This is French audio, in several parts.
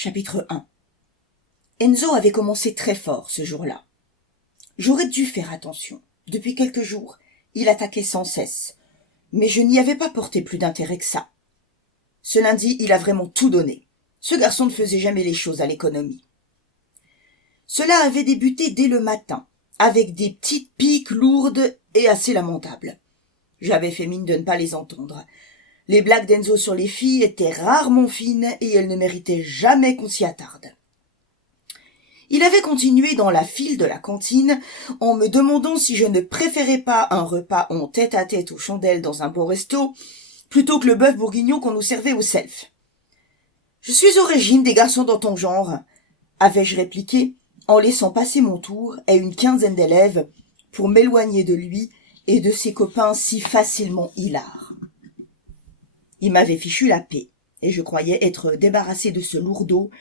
Chapitre 1. Enzo avait commencé très fort ce jour-là. J'aurais dû faire attention. Depuis quelques jours, il attaquait sans cesse. Mais je n'y avais pas porté plus d'intérêt que ça. Ce lundi, il a vraiment tout donné. Ce garçon ne faisait jamais les choses à l'économie. Cela avait débuté dès le matin, avec des petites piques lourdes et assez lamentables. J'avais fait mine de ne pas les entendre. Les blagues d'Enzo sur les filles étaient rarement fines et elles ne méritaient jamais qu'on s'y attarde. Il avait continué dans la file de la cantine en me demandant si je ne préférais pas un repas en tête-à-tête aux chandelles dans un beau resto plutôt que le bœuf bourguignon qu'on nous servait au self. « Je suis au régime des garçons dans ton genre », avais-je répliqué en laissant passer mon tour et une quinzaine d'élèves pour m'éloigner de lui et de ses copains si facilement hilares. Il m'avait fichu la paix, et je croyais être débarrassé de ce lourdeau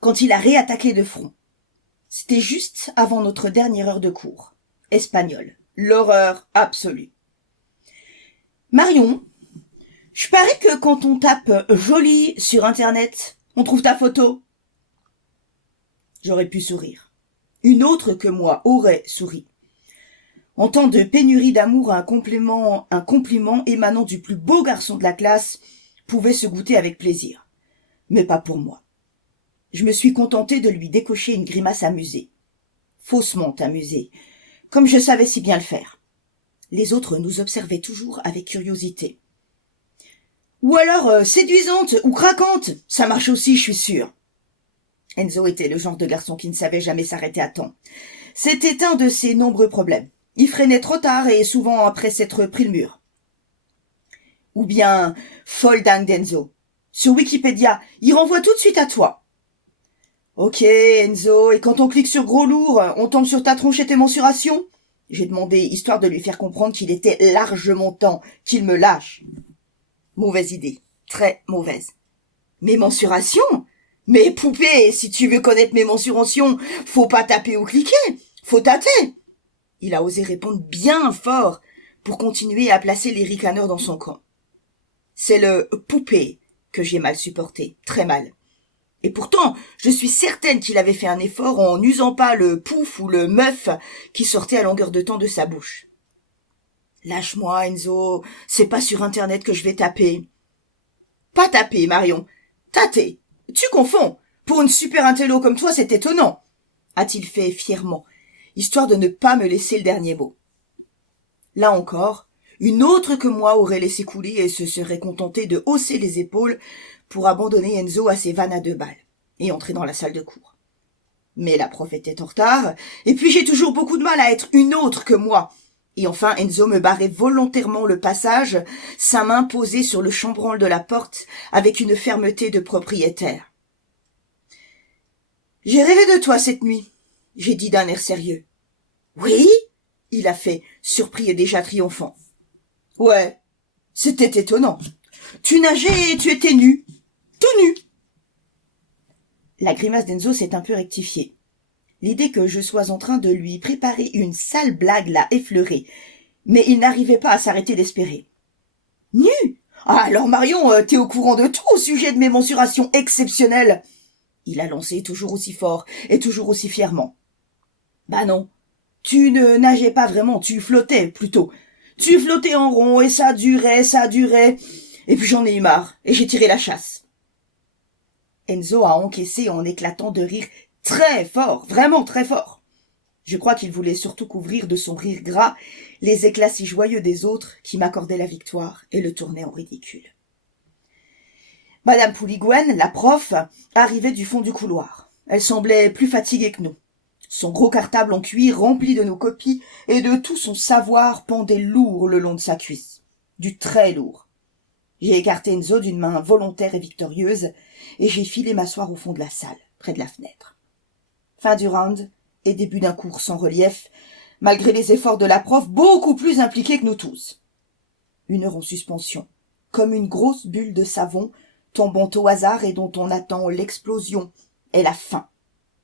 quand il a réattaqué de front. C'était juste avant notre dernière heure de cours. Espagnol. L'horreur absolue. « Marion, je parie que quand on tape « jolie » sur Internet, on trouve ta photo. » J'aurais pu sourire. Une autre que moi aurait souri. En temps de pénurie d'amour, un compliment émanant du plus beau garçon de la classe pouvait se goûter avec plaisir. Mais pas pour moi. Je me suis contentée de lui décocher une grimace amusée. Faussement amusée, comme je savais si bien le faire. Les autres nous observaient toujours avec curiosité. Ou alors séduisante ou craquante, ça marche aussi, je suis sûre. Enzo était le genre de garçon qui ne savait jamais s'arrêter à temps. C'était un de ses nombreux problèmes. Il freinait trop tard et souvent après s'être pris le mur. Ou bien folle dingue d'Enzo. Sur Wikipédia, il renvoie tout de suite à toi. Ok, Enzo, et quand on clique sur gros lourd, on tombe sur ta tronche et tes mensurations? J'ai demandé, histoire de lui faire comprendre qu'il était largement temps qu'il me lâche. Mauvaise idée, très mauvaise. Mes mensurations? Mais poupée, si tu veux connaître mes mensurations, faut pas taper ou cliquer, faut tâter. Il a osé répondre bien fort pour continuer à placer les ricaneurs dans son camp. C'est le « poupée » que j'ai mal supporté, très mal. Et pourtant, je suis certaine qu'il avait fait un effort en n'usant pas le « pouf » ou le « meuf » qui sortait à longueur de temps de sa bouche. « Lâche-moi, Enzo, c'est pas sur Internet que je vais taper. »« Pas taper, Marion, tâter. Tu confonds. Pour une super intello comme toi, c'est étonnant. » a-t-il fait fièrement, histoire de ne pas me laisser le dernier mot. Là encore, une autre que moi aurait laissé couler et se serait contentée de hausser les épaules pour abandonner Enzo à ses vannes à 2 balles et entrer dans la salle de cours. Mais la prof était en retard, et puis j'ai toujours beaucoup de mal à être une autre que moi. Et enfin, Enzo me barrait volontairement le passage, sa main posée sur le chambranle de la porte avec une fermeté de propriétaire. « J'ai rêvé de toi cette nuit, » j'ai dit d'un air sérieux. « Oui ?» il a fait, surpris et déjà triomphant. « Ouais, c'était étonnant. Tu nageais et tu étais nu, tout nu. » La grimace d'Enzo s'est un peu rectifiée. L'idée que je sois en train de lui préparer une sale blague l'a effleuré, mais il n'arrivait pas à s'arrêter d'espérer. « Nu ? Ah, alors Marion, t'es au courant de tout au sujet de mes mensurations exceptionnelles !» Il a lancé toujours aussi fort et toujours aussi fièrement. « Bah non, tu ne nageais pas vraiment, tu flottais plutôt. Tu flottais en rond et ça durait, et puis j'en ai eu marre et j'ai tiré la chasse. » Enzo a encaissé en éclatant de rire très fort, vraiment très fort. Je crois qu'il voulait surtout couvrir de son rire gras les éclats si joyeux des autres qui m'accordaient la victoire et le tournaient en ridicule. Madame Pouliguen, la prof, arrivait du fond du couloir. Elle semblait plus fatiguée que nous. Son gros cartable en cuir rempli de nos copies et de tout son savoir pendait lourd le long de sa cuisse. Du très lourd. J'ai écarté Enzo d'une main volontaire et victorieuse et j'ai filé m'asseoir au fond de la salle, près de la fenêtre. Fin du round et début d'un cours sans relief, malgré les efforts de la prof beaucoup plus impliquée que nous tous. 1 heure en suspension, comme une grosse bulle de savon tombant au hasard et dont on attend l'explosion et la fin,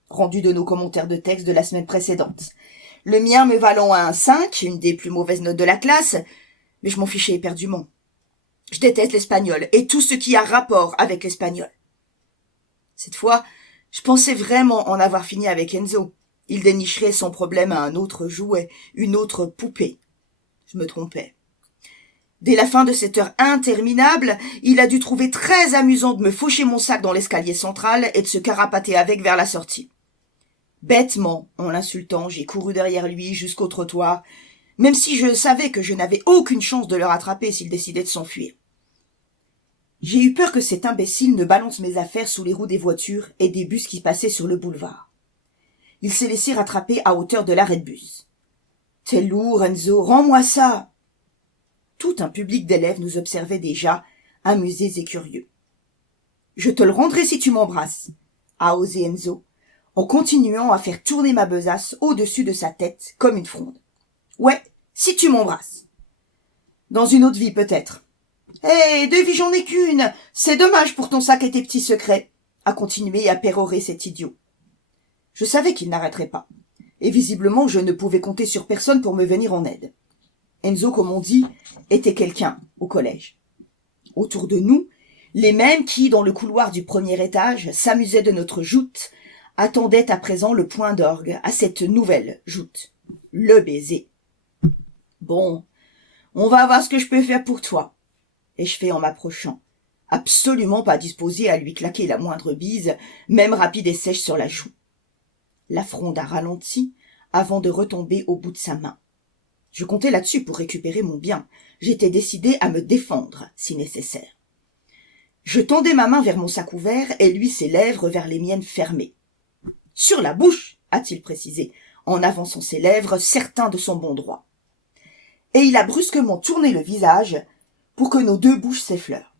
rendu de nos commentaires de texte de la semaine précédente. Le mien me valant un 5, une des plus mauvaises notes de la classe, mais je m'en fichais éperdument. Je déteste l'espagnol et tout ce qui a rapport avec l'espagnol. Cette fois, Je pensais vraiment en avoir fini avec Enzo. Il dénicherait sans problème un autre jouet, une autre poupée. Je me trompais. Dès la fin de cette heure interminable, il a dû trouver très amusant de me faucher mon sac dans l'escalier central et de se carapater avec vers la sortie. Bêtement, en l'insultant, j'ai couru derrière lui jusqu'au trottoir, même si je savais que je n'avais aucune chance de le rattraper s'il décidait de s'enfuir. J'ai eu peur que cet imbécile ne balance mes affaires sous les roues des voitures et des bus qui passaient sur le boulevard. Il s'est laissé rattraper à hauteur de l'arrêt de bus. « T'es lourd, Enzo, rends-moi ça !» Tout un public d'élèves nous observait déjà, amusés et curieux. « Je te le rendrai si tu m'embrasses !» a osé Enzo, en continuant à faire tourner ma besace au-dessus de sa tête comme une fronde. « Ouais, si tu m'embrasses !»« Dans une autre vie, peut-être. »« Hé, 2 vies, j'en ai qu'une. C'est dommage pour ton sac et tes petits secrets, » a continué à pérorer cet idiot. Je savais qu'il n'arrêterait pas, et visiblement je ne pouvais compter sur personne pour me venir en aide. Enzo, comme on dit, était quelqu'un au collège. Autour de nous, les mêmes qui, dans le couloir du premier étage, s'amusaient de notre joute, attendaient à présent le point d'orgue à cette nouvelle joute, le baiser. « Bon, on va voir ce que je peux faire pour toi, » ai je fait en m'approchant, absolument pas disposé à lui claquer la moindre bise, même rapide et sèche sur la joue. La fronde a ralenti avant de retomber au bout de sa main. Je comptais là-dessus pour récupérer mon bien. J'étais décidé à me défendre, si nécessaire. Je tendais ma main vers mon sac ouvert et lui ses lèvres vers les miennes fermées. « Sur la bouche !» a-t-il précisé, en avançant ses lèvres, certain de son bon droit. Et il a brusquement tourné le visage pour que nos 2 bouches s'effleurent.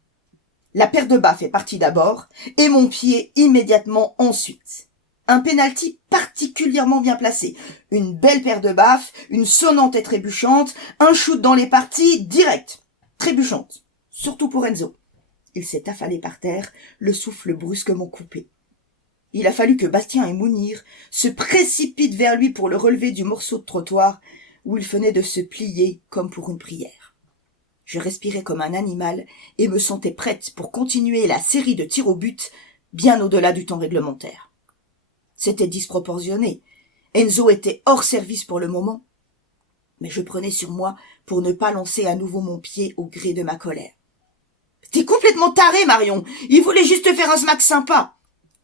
La paire de baffes est partie d'abord et mon pied immédiatement ensuite. Un penalty particulièrement bien placé, une belle paire de baffes, une sonnante et trébuchante, un shoot dans les parties, direct, trébuchante, surtout pour Enzo. Il s'est affalé par terre, le souffle brusquement coupé. Il a fallu que Bastien et Mounir se précipitent vers lui pour le relever du morceau de trottoir où il venait de se plier comme pour une prière. Je respirais comme un animal et me sentais prête pour continuer la série de tirs au but bien au-delà du temps réglementaire. C'était disproportionné. Enzo était hors service pour le moment. Mais je prenais sur moi pour ne pas lancer à nouveau mon pied au gré de ma colère. « T'es complètement taré, Marion. Il voulait juste te faire un smack sympa !»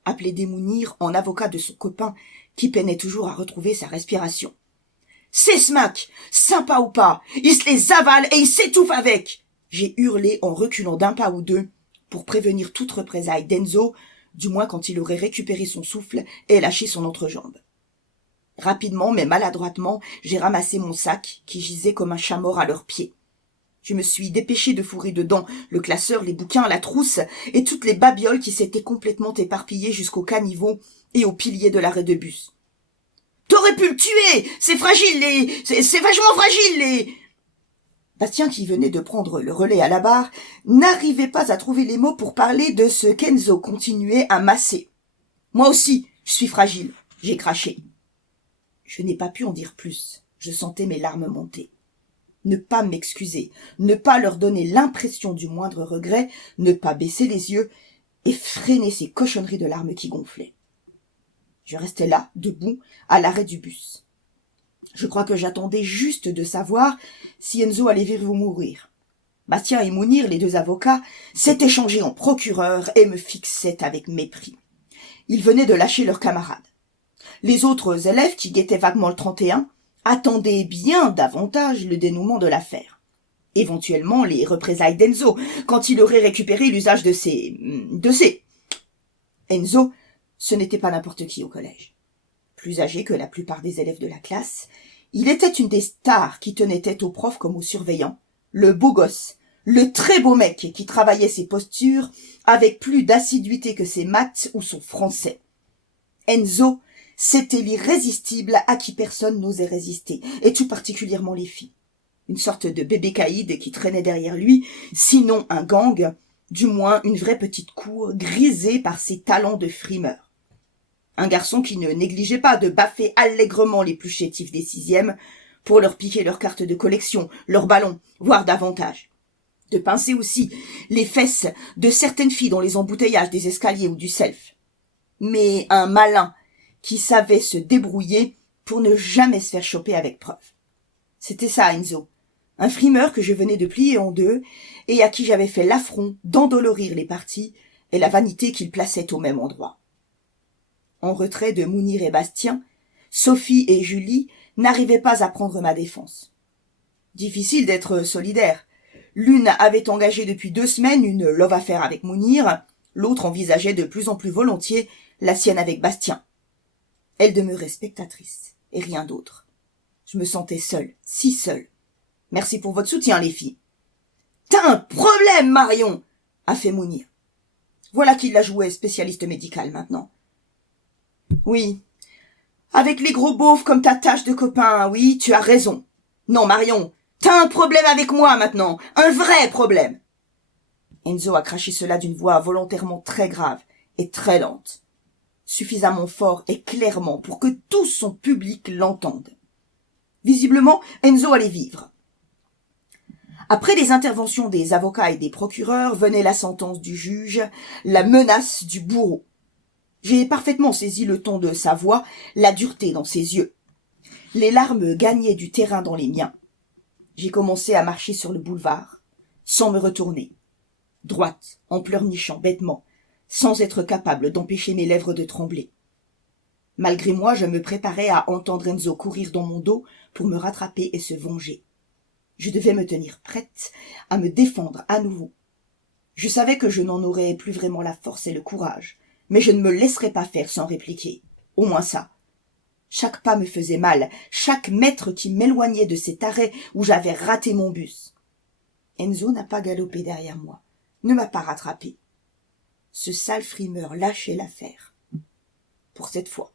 appelait Mounir en avocat de son copain qui peinait toujours à retrouver sa respiration. « C'est smack, sympa ou pas, il se les avale et il s'étouffe avec !» j'ai hurlé en reculant d'un pas ou 2 pour prévenir toute représaille d'Enzo, du moins quand il aurait récupéré son souffle et lâché son entrejambe. Rapidement, mais maladroitement, j'ai ramassé mon sac, qui gisait comme un chat mort à leurs pieds. Je me suis dépêchée de fourrer dedans le classeur, les bouquins, la trousse et toutes les babioles qui s'étaient complètement éparpillées jusqu'au caniveau et au pilier de l'arrêt de bus. « T'aurais pu le tuer! C'est fragile, c'est vachement fragile, !» Bastien, qui venait de prendre le relais à la barre, n'arrivait pas à trouver les mots pour parler de ce qu'Enzo continuait à masser. « Moi aussi, je suis fragile !» j'ai craché. Je n'ai pas pu en dire plus. Je sentais mes larmes monter. Ne pas m'excuser, ne pas leur donner l'impression du moindre regret, ne pas baisser les yeux et freiner ces cochonneries de larmes qui gonflaient. Je restais là, debout, à l'arrêt du bus. Je crois que j'attendais juste de savoir si Enzo allait vivre ou mourir. Bastien et Mounir, les 2 avocats, s'étaient changés en procureurs et me fixaient avec mépris. Ils venaient de lâcher leurs camarades. Les autres élèves, qui guettaient vaguement le 31, attendaient bien davantage le dénouement de l'affaire. Éventuellement les représailles d'Enzo, quand il aurait récupéré l'usage de ses... Enzo, ce n'était pas n'importe qui au collège. Plus âgé que la plupart des élèves de la classe, il était une des stars qui tenait tête aux profs comme aux surveillants, le beau gosse, le très beau mec qui travaillait ses postures avec plus d'assiduité que ses maths ou son français. Enzo, c'était l'irrésistible à qui personne n'osait résister, et tout particulièrement les filles. Une sorte de bébé caïd qui traînait derrière lui, sinon un gang, du moins une vraie petite cour grisée par ses talents de frimeur. Un garçon qui ne négligeait pas de baffer allègrement les plus chétifs des 6e pour leur piquer leurs cartes de collection, leurs ballons, voire davantage. De pincer aussi les fesses de certaines filles dans les embouteillages des escaliers ou du self. mais un malin qui savait se débrouiller pour ne jamais se faire choper avec preuve. C'était ça, Enzo. Un frimeur que je venais de plier en deux et à qui j'avais fait l'affront d'endolorir les parties et la vanité qu'il plaçait au même endroit. En retrait de Mounir et Bastien, Sophie et Julie n'arrivaient pas à prendre ma défense. Difficile d'être solidaire. L'une avait engagé depuis 2 semaines une love affaire avec Mounir, l'autre envisageait de plus en plus volontiers la sienne avec Bastien. Elle demeurait spectatrice, et rien d'autre. Je me sentais seule, si seule. Merci pour votre soutien, les filles. T'as un problème, Marion, a fait Mounir. Voilà qui la jouait spécialiste médicale maintenant. Oui, avec les gros beaufs comme ta tâche de copain, oui, tu as raison. Non, Marion, t'as un problème avec moi maintenant, un vrai problème. Enzo a craché cela d'une voix volontairement très grave et très lente, suffisamment fort et clairement pour que tout son public l'entende. Visiblement, Enzo allait vivre. Après les interventions des avocats et des procureurs, venait la sentence du juge, la menace du bourreau. J'ai parfaitement saisi le ton de sa voix, la dureté dans ses yeux. Les larmes gagnaient du terrain dans les miens. J'ai commencé à marcher sur le boulevard, sans me retourner, droite, en pleurnichant bêtement, sans être capable d'empêcher mes lèvres de trembler. Malgré moi, je me préparais à entendre Enzo courir dans mon dos pour me rattraper et se venger. Je devais me tenir prête à me défendre à nouveau. Je savais que je n'en aurais plus vraiment la force et le courage, mais je ne me laisserais pas faire sans répliquer. Au moins ça. Chaque pas me faisait mal, chaque mètre qui m'éloignait de cet arrêt où j'avais raté mon bus. Enzo n'a pas galopé derrière moi, ne m'a pas rattrapé. Ce sale frimeur lâchait l'affaire. Pour cette fois.